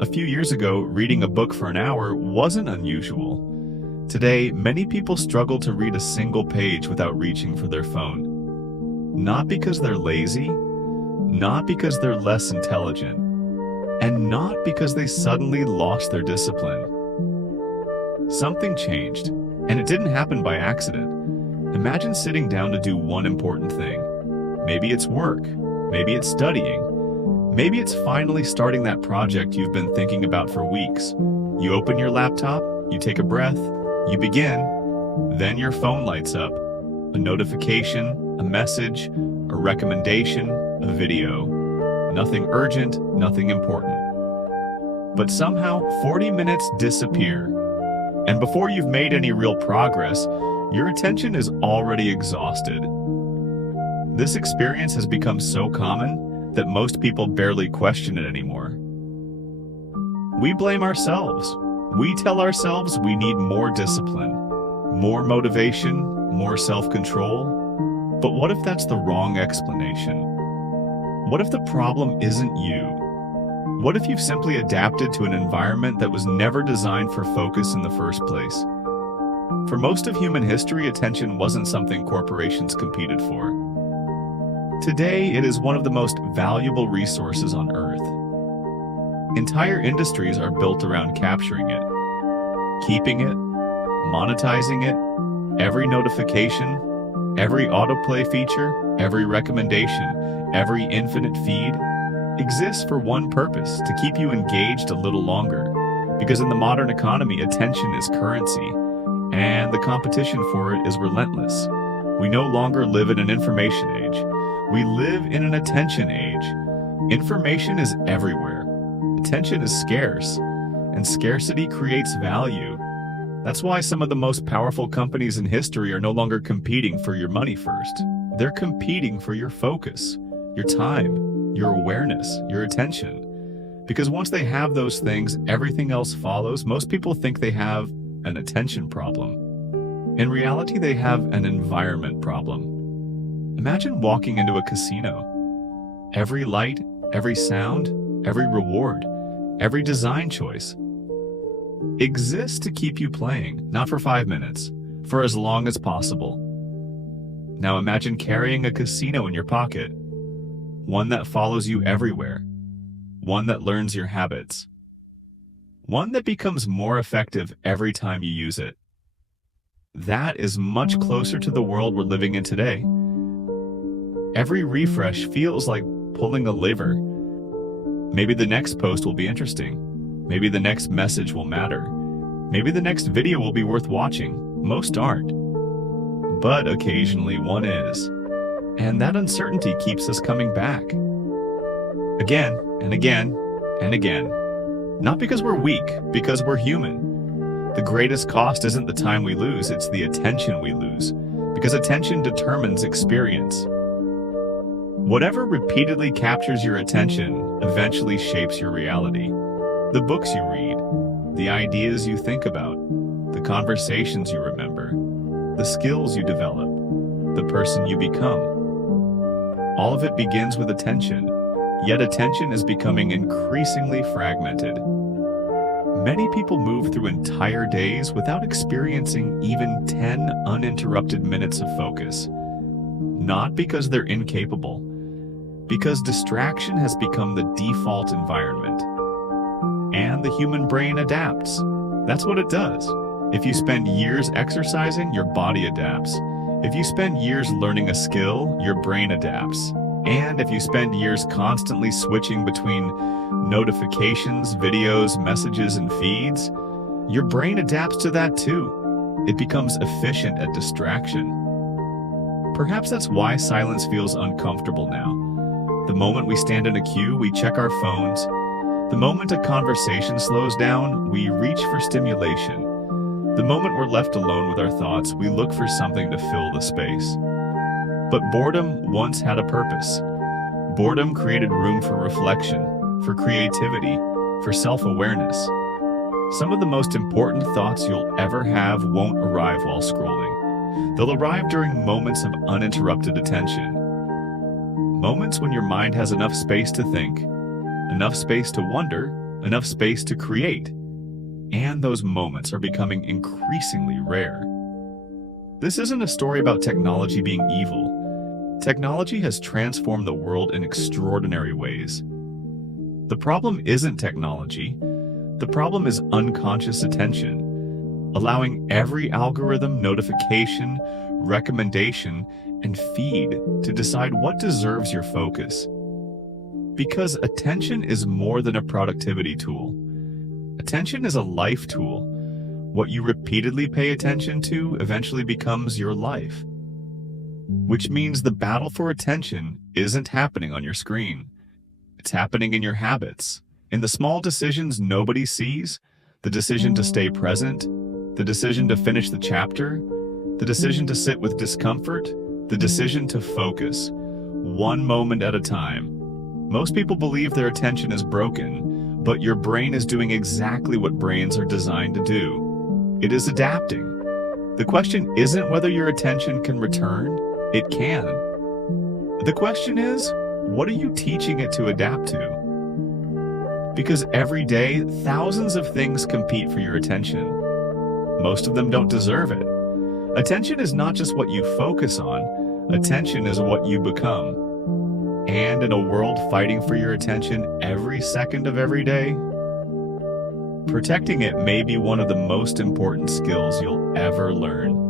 A few years ago, reading a book for an hour wasn't unusual. Today, many people struggle to read a single page without reaching for their phone. Not because they're lazy, not because they're less intelligent, and not because they suddenly lost their discipline. Something changed, and it didn't happen by accident. Imagine sitting down to do one important thing. Maybe it's work, maybe it's studying, maybe it's finally starting that project you've been thinking about for weeks. You open your laptop, you take a breath, you begin, then your phone lights up. A notification, a message, a recommendation, a video. Nothing urgent, nothing important. But somehow 40 minutes disappear. And before you've made any real progress, your attention is already exhausted. This experience has become so common that most people barely question it anymore. We blame ourselves. We tell ourselves we need more discipline, more motivation, more self-control. But what if that's the wrong explanation? What if the problem isn't you? What if you've simply adapted to an environment that was never designed for focus in the first place? For most of human history, attention wasn't something corporations competed for. Today, it is one of the most valuable resources on Earth. Entire industries are built around capturing it, keeping it, monetizing it. Every notification, every autoplay feature, every recommendation, every infinite feed exists for one purpose: to keep you engaged a little longer. Because in the modern economy, attention is currency, and the competition for it is relentless. We no longer live in an information age. We live in an attention age. Information is everywhere. Attention is scarce, and scarcity creates value. That's why some of the most powerful companies in history are no longer competing for your money first. They're competing for your focus, your time, your awareness, your attention. Because once they have those things, everything else follows. Most people think they have an attention problem. In reality, they have an environment problem. Imagine walking into a casino. Every light, every sound, every reward, every design choice exists to keep you playing, not for 5 minutes, for as long as possible. Now imagine carrying a casino in your pocket, one that follows you everywhere, one that learns your habits, one that becomes more effective every time you use it. That is much closer to the world we're living in today. Every refresh feels like pulling a lever. Maybe the next post will be interesting. Maybe the next message will matter. Maybe the next video will be worth watching. Most aren't. But occasionally one is. And that uncertainty keeps us coming back. Again and again and again. Not because we're weak, because we're human. The greatest cost isn't the time we lose, it's the attention we lose. Because attention determines experience. Whatever repeatedly captures your attention eventually shapes your reality. The books you read, the ideas you think about, the conversations you remember, the skills you develop, the person you become. All of it begins with attention, yet attention is becoming increasingly fragmented. Many people move through entire days without experiencing even 10 uninterrupted minutes of focus. Not because they're incapable, because distraction has become the default environment. And the human brain adapts. That's what it does. If you spend years exercising, your body adapts. If you spend years learning a skill, your brain adapts. And if you spend years constantly switching between notifications, videos, messages, and feeds, your brain adapts to that too. It becomes efficient at distraction. Perhaps that's why silence feels uncomfortable now. The moment we stand in a queue, we check our phones. The moment a conversation slows down, we reach for stimulation. The moment we're left alone with our thoughts, we look for something to fill the space. But boredom once had a purpose. Boredom created room for reflection, for creativity, for self-awareness. Some of the most important thoughts you'll ever have won't arrive while scrolling. They'll arrive during moments of uninterrupted attention. Moments when your mind has enough space to think, enough space to wonder, enough space to create, and those moments are becoming increasingly rare. This isn't a story about technology being evil. Technology has transformed the world in extraordinary ways. The problem isn't technology. The problem is unconscious attention, allowing every algorithm, notification, recommendation, and feed to decide what deserves your focus. Because attention is more than a productivity tool. Attention is a life tool. What you repeatedly pay attention to eventually becomes your life. Which means the battle for attention isn't happening on your screen. It's happening in your habits, in the small decisions nobody sees, the decision to stay present, the decision to finish the chapter, the decision to sit with discomfort, the decision to focus, one moment at a time. Most people believe their attention is broken, but your brain is doing exactly what brains are designed to do. It is adapting. The question isn't whether your attention can return. It can. The question is, what are you teaching it to adapt to? Because every day, thousands of things compete for your attention. Most of them don't deserve it. Attention is not just what you focus on. Attention is what you become. And in a world fighting for your attention every second of every day, protecting it may be one of the most important skills you'll ever learn.